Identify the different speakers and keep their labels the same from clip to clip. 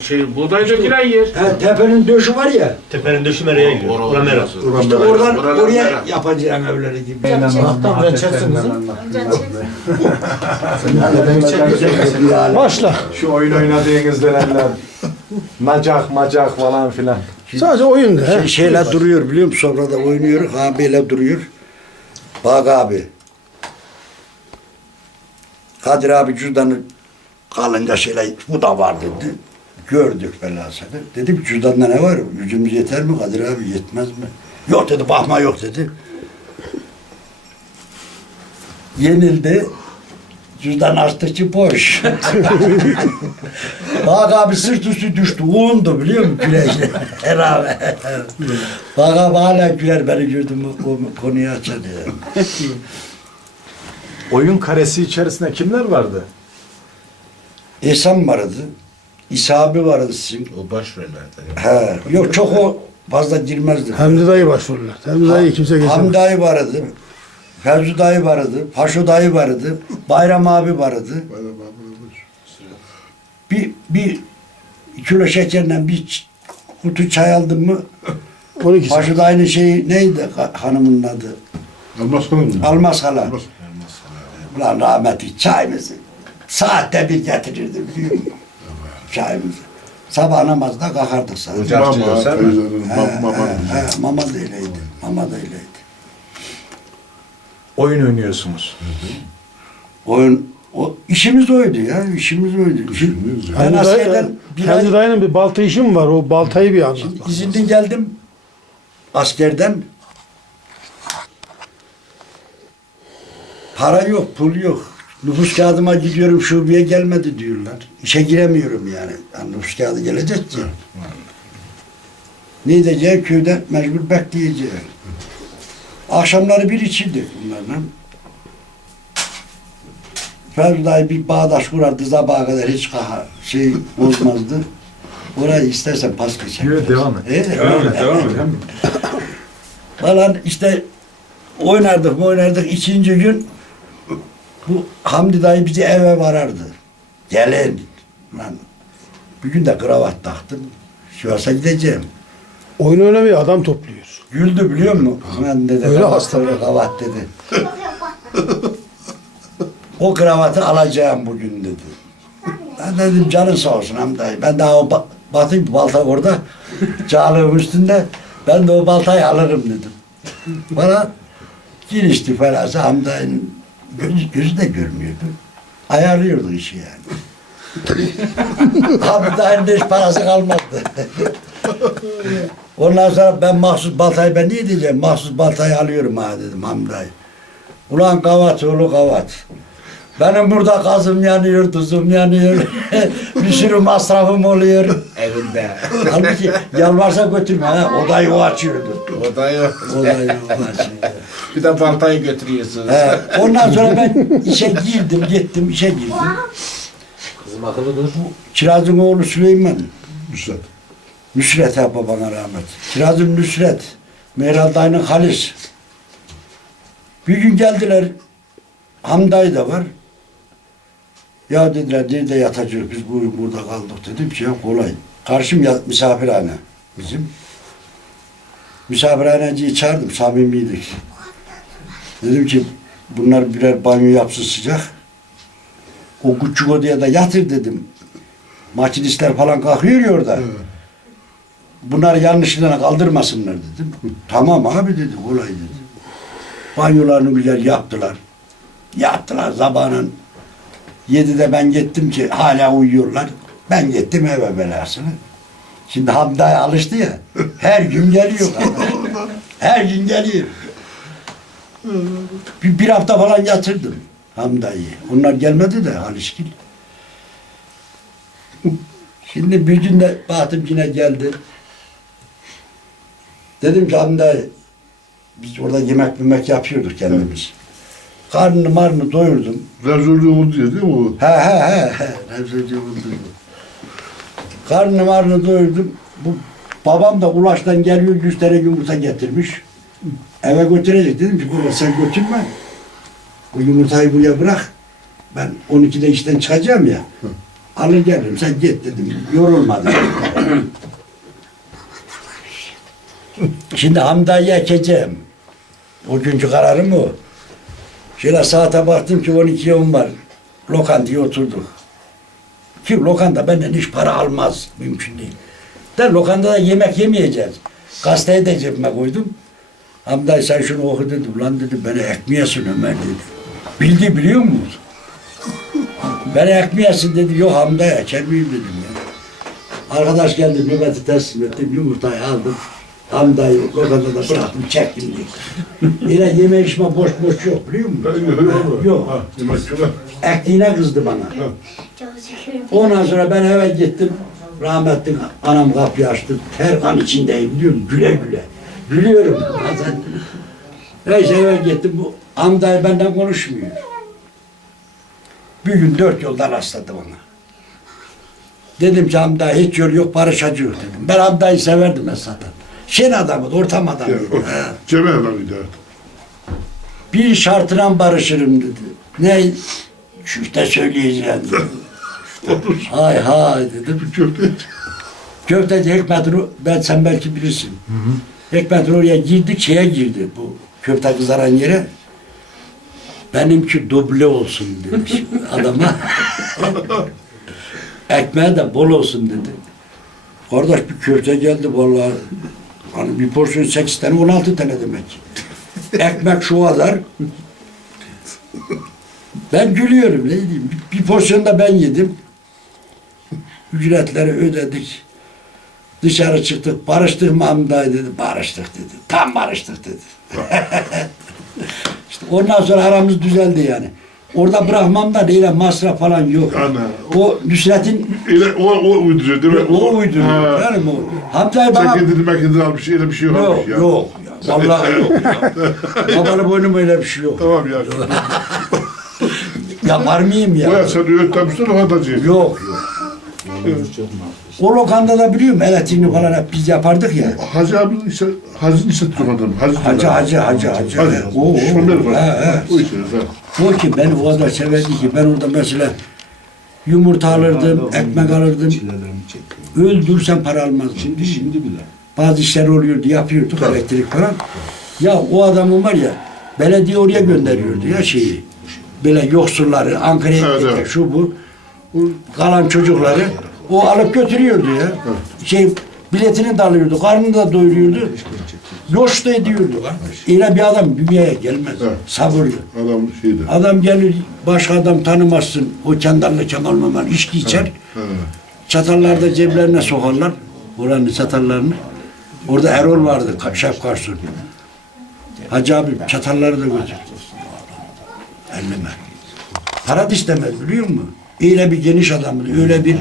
Speaker 1: buğday dökülen yer.
Speaker 2: He, tepenin döşü var ya.
Speaker 3: Tepenin döşü mereye gidiyor. Ulan mera.
Speaker 2: İşte oradan oraya yapacağım evleri gibi.
Speaker 4: Allah'tan reçetsin kızım.
Speaker 5: Başla.
Speaker 6: Şu oyun oynadığınız dönemler. Macak falan filan.
Speaker 5: Sadece oyun da.
Speaker 2: Şeyler duruyor biliyor musun? Sofrada oynuyor. Abiyle duruyor. Bak abi. Kadir abi cüzdanı kalınca şeyler bu da var dedi. Gördük belasını. Dedim cüzdanda ne var? Yüzümüz yeter mi Kadir abi? Yetmez mi? Yok dedi. Bakma yok dedi. Yenildi. Cüzdan açtıkça boş. Bak abi sırt üstü düştü. Uğundu biliyor musun güneşle? Beraber. Bak abi hala güler beni gördüm konuyu açar ya.
Speaker 6: Oyun karesi içerisinde kimler vardı?
Speaker 2: Ehsan vardı. İsa abi vardı sizin.
Speaker 1: O başrollerden.
Speaker 2: He. Yok çok o fazla girmezdi.
Speaker 5: Hamdi dayı başvururlar. Hamdi dayı kimse geçemez.
Speaker 2: Hamdi dayı vardı. Fevzi dayı vardı. Paşo dayı vardı. Bayram abi vardı. Bir kilo şekerle bir kutu çay aldım mı
Speaker 5: 12 saat.
Speaker 2: Paşo dayının şeyi neydi hanımın adı?
Speaker 7: Almaz kalın mı?
Speaker 2: Almaz hala. Ulan rahmetli çayımızı saatte bir getirirdi biliyor musun? Çayımızı. Sabah namazda kalkardık saat.
Speaker 1: Ocakçı sen mi?
Speaker 2: Mama da öyleydi. Mama da öyleydi.
Speaker 6: Oyun oynuyorsunuz.
Speaker 2: İşimiz oydu ya. İşimiz oydu. Ben askerden bir
Speaker 5: Hamdi
Speaker 2: ay
Speaker 5: dayının bir balta işi mi var? O baltayı bir anlat.
Speaker 2: izinli geldim. Askerden. Para yok, pul yok. Nüfus kağıdıma gidiyorum, şubeye gelmedi diyorlar. İşe giremiyorum yani. Yani nüfus kağıdı gelecek ki. Ne diyeceğim köyde mecbur bekleyeceğim. Akşamları bir içiydik bunlarla. Fevzi dayı bir bağdaş kurardı sabaha kadar hiç bozmazdı. Orayı istersen pas geçer.
Speaker 6: Evet, devam et.
Speaker 7: Devam et.
Speaker 2: Falan işte oynardık. İkinci gün bu Hamdi dayı bizi eve varardı. Gelin. Lan. Bir gün de kravat taktım. Sivas'a gideceğim.
Speaker 5: Oyun oynamıyor, adam topluyor.
Speaker 2: Güldü biliyor musun? Ben dedi.
Speaker 5: Öyle hasta.
Speaker 2: Kravat dedi. O kravatı alacağım bugün dedi. Ben dedim canın sağ olsun Hamdi dayı. Ben daha o batayım balta orada. Çağlığım üstünde. Ben de o baltayı alırım dedim. Bana girişti falan. Hamdi dayının gözü de görmüyordu. Ayarlıyordu işi yani. Hamdi dayının hiç parası kalmadı. Ondan sonra ben mahsus baltayı ben ne diyeceğim? Mahsus baltayı alıyorum ha dedim Hamdi dayı. Ulan kavat oğlu kavat. Benim burada gazım yanıyor, tuzum yanıyor. Bir sürü masrafım oluyor.
Speaker 1: Evinde.
Speaker 2: Halbuki yalvarsa götürme ha. Odayı o açıyordu.
Speaker 1: Odayı
Speaker 2: Odayı o açıyordu.
Speaker 1: bir de baltayı götürüyorsunuz.
Speaker 2: Ondan sonra ben işe girdim, gittim işe girdim.
Speaker 4: Kızım akıllıdır.
Speaker 2: Kiraz'ın oğlu Süleyman.
Speaker 7: Müsait.
Speaker 2: Nusret ha babana rahmet. Kiraz'ın Nusret. Meral dayının Halis. Bir gün geldiler. Hamday da var. Ya dediler nerede yatacağız biz bugün burada kaldık dedim ki ya kolay. Karşım misafirhane bizim. Misafirhaneciyi çağırdım samimiydik. Dedim ki bunlar birer banyo yapsın sıcak. O küçük odaya da yatır dedim. Makinistler falan kalkıyor ya orada. Bunlar yanlışlıkla kaldırmasınlar dedim. Tamam abi dedi kolay dedi. Banyolarını güzel yaptılar. Yattılar sabahın 7'de ben gittim ki hala uyuyorlar. Ben gittim eve belasını. Şimdi Hamda'ya alıştı ya. Her gün geliyor. Her gün geliyor. Bir hafta falan yatırdım Hamda'yı. Onlar gelmedi de Halişkil. Şimdi bir gün de baktım yine geldi. Dedim ki Hamda'yı biz orada yemek yapıyorduk kendimiz. Karnını doyurdum.
Speaker 7: Rezolü umut diyor değil mi o?
Speaker 2: He. Karnını doyurdum. Bu babam da Ulaş'tan geliyor 100 tane yumurta getirmiş. Eve götürecek. Dedim ki baba sen götürme. Bu yumurtayı buraya bırak. Ben 12'de işten çıkacağım ya. Alır gelirim sen git dedim. Yorulma dedim. Şimdi Hamda'yı ekeceğim. O günkü kararım o. Şöyle saate baktım ki 12'ye 10 var. Lokantaya oturduk. Ki lokanta benden hiç para almaz. Mümkün değil. De lokantada yemek yemeyeceğiz. Gazeteyi de cebime koydum. Hamdi sen şunu oku dedi. Ulan dedi beni ekmeyesin Ömer dedi. Bildi biliyor musun? Beni ekmeyesin dedi. Yok Hamdi eker miyim dedim ya. Arkadaş geldi nöbeti teslim ettim. Yumurtayı aldım. Hamda'yı lokantada bıraktım çektim diye. Yine yeme içme boş boş yok biliyor musun? Yok. Ektiğine kızdı bana. Ondan sonra ben eve gittim. Rahmetli anam kapıyı açtı. Ter kan içindeyim biliyor musun? Güle güle. Gülüyorum bazen. Neyse eve gittim. Bu Hamda'yı benden konuşmuyor. Bir gün 4 yoldan rastladı bana. Dedim ki Hamda hiç yol yok barışacak dedim. Ben Hamda'yı severdim zaten. Şen adamı, ortam adamı.
Speaker 7: Cemil adamıydı.
Speaker 2: Bir şartına barışırım dedi. Ne? Şu işte söyleyeceğim dedi. Hay hay dedim. Köfteci Hikmet'in, sen belki bilirsin. Hikmet'in oraya girdi, şeye girdi bu köfte kızaran yere. Benimki duble olsun demiş adama. Ekmeğe de bol olsun dedi. Kardeş bir köfte geldi vallahi. Hani bir porsiyon 8 tane 16 tane demek. Ekmek şu kadar. Ben gülüyorum ne diyeyim. Bir porsiyon da ben yedim. Ücretleri ödedik. Dışarı çıktık. Barıştık mı Hamda'yı dedi. Barıştık dedi. Tam barıştık dedi. İşte ondan sonra aramız düzeldi yani. Orada bırakmam da değil masraf falan yok.
Speaker 7: Ana.
Speaker 2: O Nusret'in
Speaker 7: O uyduruyor değil mi?
Speaker 2: o uyduruyor. Yani o. Hamda'yı bana...
Speaker 7: Çekindiri mekindiri almış, öyle bir şey
Speaker 2: Yok,
Speaker 7: almış ya.
Speaker 2: yok. Vallahi yok ya. Babalı boynum öyle bir şey yok.
Speaker 7: Tamam ya.
Speaker 2: Yapar mıyım ya?
Speaker 7: Baya sen öğretmemişsin lokantacı.
Speaker 2: Yok, yok. O lokantada biliyorum elektriğini falan hep biz yapardık ya.
Speaker 7: Hacı abi işte, Hacı'nın işletti lokantanı.
Speaker 2: Hacı. O.
Speaker 7: Şunlar var.
Speaker 2: He.
Speaker 7: O işler ha.
Speaker 2: O ki beni o kadar severdi ki ben orada mesela yumurta alırdım, ekmek alırdım. Öldürsem para almazdım.
Speaker 1: Şimdi bile.
Speaker 2: Bazı işler oluyordu, yapıyorduk elektrik falan. Ya o adamın var ya, belediye oraya gönderiyordu ya şeyi. Böyle yoksulları, Ankara'ya
Speaker 7: Evet,
Speaker 2: gidecek,
Speaker 7: evet.
Speaker 2: şu bu. Kalan çocukları o alıp götürüyordu ya. Şey biletini de alıyordu, karnını da doyuruyordu. Yoş da ediyordu. Öyle bir adam dünyaya gelmez.
Speaker 7: Evet.
Speaker 2: Sabırlı.
Speaker 7: Adam şeydi.
Speaker 2: Adam gelir, başka adam tanımazsın. O kendarla Kemal Mamal içki içer. Çatalları da ceplerine sokarlar. Oranın çatallarını. Orada Erol vardı, şef garson. Hacı abi çatalları da götür. Elleme. Para da istemez biliyor musun? Öyle bir geniş adamdı, öyle bir...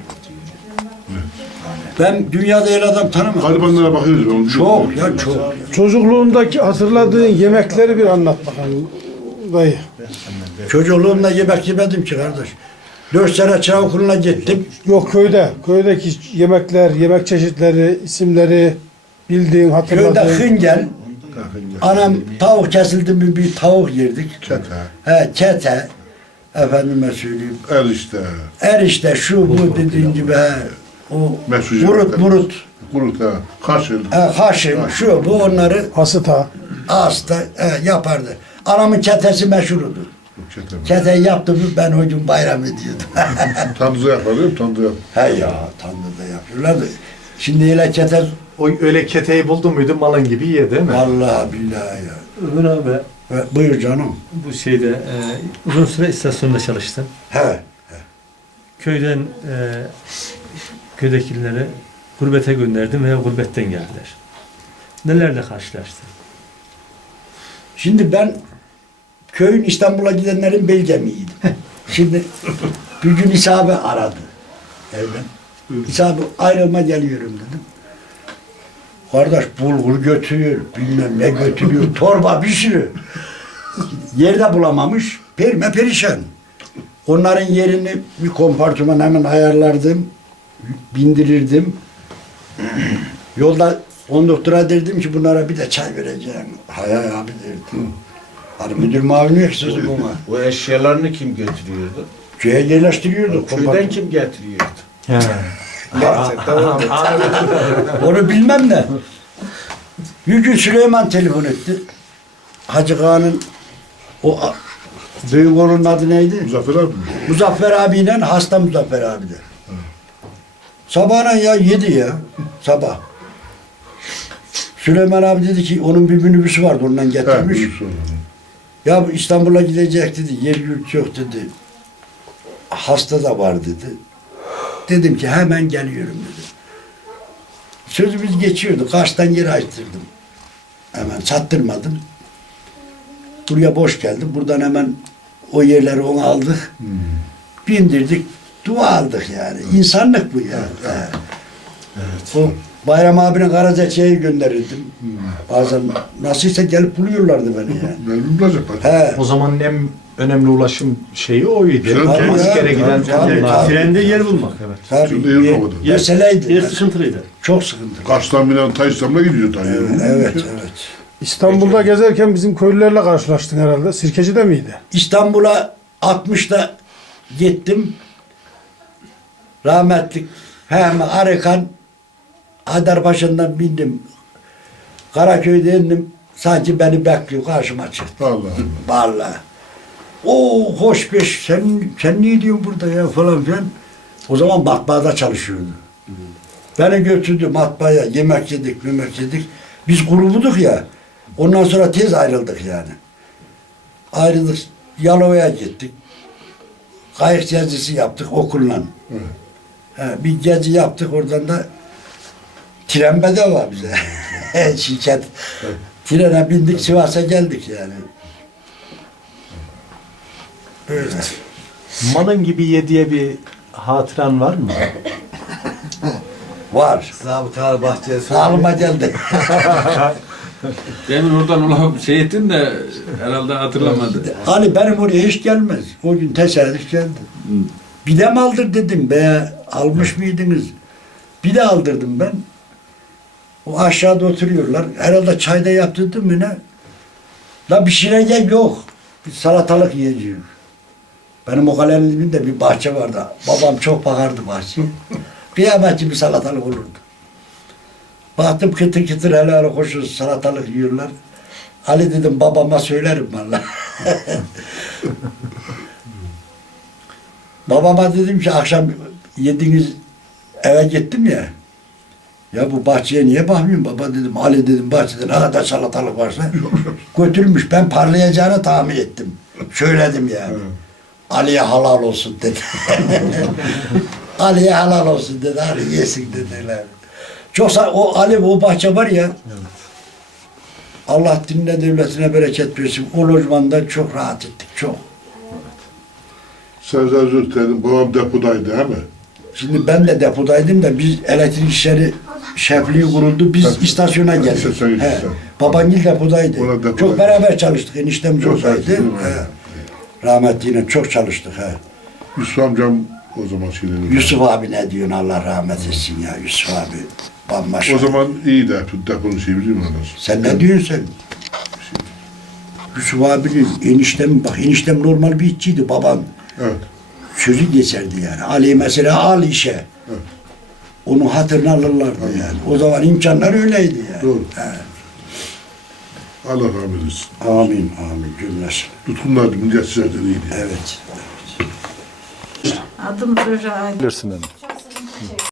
Speaker 2: Ben dünyada öyle adam tanımam.
Speaker 7: Garibanlara bakıyoruz. Onu
Speaker 2: Çok ya çok.
Speaker 5: Çocukluğundaki hatırladığın yemekleri bir anlat bakalım dayı.
Speaker 2: Çocukluğumda yemek yemedim ki kardeş. 4 sene çağ okuluna gittim.
Speaker 5: Yok köyde. Köydeki yemekler, yemek çeşitleri, isimleri bildiğin,
Speaker 2: Köyde
Speaker 5: hatırladığın.
Speaker 2: hıngel. Anam tavuk kesildi mi bir tavuk yerdik.
Speaker 7: Kete.
Speaker 2: He kete. Efendime söyleyeyim.
Speaker 7: Erişte.
Speaker 2: Erişte şu bu dediğin gibi he. O
Speaker 7: Meşhur
Speaker 2: murut
Speaker 7: yemekler. Kurut ha. Kaşıl.
Speaker 2: haşim şu bu onları
Speaker 5: Hasıta.
Speaker 2: ağızda yapardı. Anamın ketesi meşhurdu.
Speaker 7: Kete.
Speaker 2: Keteyi yaptı mı ben o gün bayram ediyordum.
Speaker 7: Tanrıza yapar değil mi? Tanrıza yapar.
Speaker 2: He ya tanrıda yapıyorlardı. Şimdi öyle kete
Speaker 6: O öyle keteyi buldun muydu malın gibi ye değil mi?
Speaker 2: vallahi billahi ya.
Speaker 3: Ömer abi
Speaker 2: Buyur canım.
Speaker 3: bu şeyde uzun süre istasyonda çalıştın.
Speaker 2: He.
Speaker 3: Köyden köydekileri gurbete gönderdin veya gurbetten geldiler. Nelerle karşılaştın?
Speaker 2: Şimdi ben köyün İstanbul'a gidenlerin belgemiydim. Şimdi bir gün İsa abi aradı evden. İsa abi ayrılma geliyorum dedim. Kardeş bulgur götürüyor, bilmem ne götürüyor, torba bir sürü. Yerde bulamamış, perişan. Onların yerini bir kompartıman hemen ayarlardım, bindirirdim. Yolda konduktora derdim ki bunlara bir de çay vereceğim. Hay hay abi derdim. Hani müdür mavini yok sözüm ona.
Speaker 1: O eşyalarını kim götürüyordu?
Speaker 2: Köye yerleştiriyorduk.
Speaker 1: Köyden kim getiriyordu?
Speaker 3: He.
Speaker 1: Neyse tamam.
Speaker 2: Onu bilmem de. Bir gün Süleyman telefon etti. Hacı Kağan'ın o büyük oğlunun adı neydi?
Speaker 7: Muzaffer abi mi?
Speaker 2: Muzaffer abiyle hasta Muzaffer abi de. Sabahına ya 7 ya. Sabah. Süleyman abi dedi ki onun bir minibüsü vardı ondan getirmiş.
Speaker 7: He, sonra.
Speaker 2: Ya bu İstanbul'a gidecek dedi. Yer yurt yok dedi. Hasta da var dedi. Dedim ki hemen geliyorum dedi. Sözümüz geçiyordu. Kars'tan yeri açtırdım. Hemen sattırmadım. Buraya boş geldim. Buradan hemen o yerleri ona aldık. Bindirdik. Dua aldık yani. İnsanlık bu ya. O Bayram abinin Karacaçay'ı gönderirdim. Bazen nasılsa gelip buluyorlardı beni yani.
Speaker 7: Ben bulacak bak.
Speaker 2: He.
Speaker 6: O zamanın en önemli ulaşım şeyi oydu.
Speaker 7: Tren,
Speaker 6: Askere giden
Speaker 2: tabii,
Speaker 6: trenler.
Speaker 2: tabii.
Speaker 3: Trende yer bulmak. Evet.
Speaker 2: Tabii.
Speaker 7: Şimdi yer olmadı.
Speaker 2: Meseleydi.
Speaker 3: Yer sıkıntılıydı.
Speaker 2: Çok sıkıntı.
Speaker 7: Kars'tan binen ta İstanbul'a gidiyor ta.
Speaker 2: Evet, evet.
Speaker 5: İstanbul'da gezerken bizim köylülerle karşılaştın herhalde. Sirkeci'de miydi?
Speaker 2: İstanbul'a 60'da gittim. Rahmetlik Fehmi Arıkan Haydarpaşa'dan bindim. Karaköy'de indim. Sanki beni bekliyor. Karşıma çıktı.
Speaker 7: Allah Allah.
Speaker 2: Vallahi. O hoş beş. Sen niye diyorsun burada ya falan filan. O zaman matbaada çalışıyordu. Beni götürdü matbaaya. Yemek yedik. Biz grubuduk ya. Ondan sonra tez ayrıldık yani. Ayrıldık. Yalova'ya gittik. Kayık gezisi yaptık okulla. Bir gezi yaptık oradan da tren bedava bize. Şirket. Trene bindik Sivas'a geldik yani. Böyle.
Speaker 6: Manın gibi yediye bir hatıran var mı?
Speaker 2: Var.
Speaker 4: Zabıtalar bahçeye
Speaker 2: Sağlıma geldi.
Speaker 8: Demin oradan ulan şey ettin de herhalde hatırlamadı.
Speaker 2: Hani benim oraya hiç gelmez. O gün tesadüf geldi. Bir de mi aldır dedim be. Almış mıydınız? Bir de aldırdım ben. O aşağıda oturuyorlar. Herhalde çayda yaptırdım mı ne? La bir şey yok. Bir salatalık yiyeceğim. Benim o kalenin dibinde bir bahçe vardı. Babam çok bakardı bahçeye. Kıyametçi bir salatalık olurdu. Baktım kıtır kıtır hele koşuyor salatalık yiyorlar. Ali dedim babama söylerim valla. Babama dedim ki akşam yediniz eve gittim ya. Ya bu bahçeye niye bakmıyorsun baba dedim. Ali dedim bahçede ne kadar salatalık varsa götürmüş. Ben parlayacağını tahmin ettim. Söyledim yani. Ali'ye halal olsun dedi. Ali'ye halal olsun dedi. Ali yesin dediler. Çoksa o Ali o bahçe var ya. Allah dinine devletine bereket versin. O lojmanda çok rahat ettik. Çok.
Speaker 7: Sen özür dilerim. Babam depodaydı değil mi?
Speaker 2: Şimdi ben de depodaydım da biz elektrik işleri şefliği kuruldu. Biz istasyona geldik.
Speaker 7: Sen-
Speaker 2: He.
Speaker 7: sen.
Speaker 2: Babangil depodaydı.
Speaker 7: Ona depodaydı.
Speaker 2: Çok beraber çalıştık. Eniştem
Speaker 7: Çok
Speaker 2: oradaydı.
Speaker 7: çalıştın, değil mi?
Speaker 2: He. Rahmetliyle çok çalıştık. He.
Speaker 7: Yusuf amcam o zaman şeyleri.
Speaker 2: Yusuf abi ne diyorsun Allah rahmet etsin ya Yusuf abi. Bambaşka.
Speaker 7: O zaman iyi deponun şeyi biliyor musun?
Speaker 2: Sen ne diyorsun sen? Yusuf abinin eniştem bak eniştem normal bir işçiydi baban.
Speaker 7: Evet.
Speaker 2: Sözü geçerdi yani. Ali mesela al işe. Onu hatırına alırlardı yani. O zaman imkanlar öyleydi yani.
Speaker 7: Doğru.
Speaker 2: He.
Speaker 7: Allah rahmet etsin.
Speaker 2: Amin, amin cümlesi.
Speaker 7: Tutkunlardı, millet sizlerden iyiydi.
Speaker 2: Evet.
Speaker 9: Adım Zöhra Aydın.
Speaker 6: Bilirsin hanım.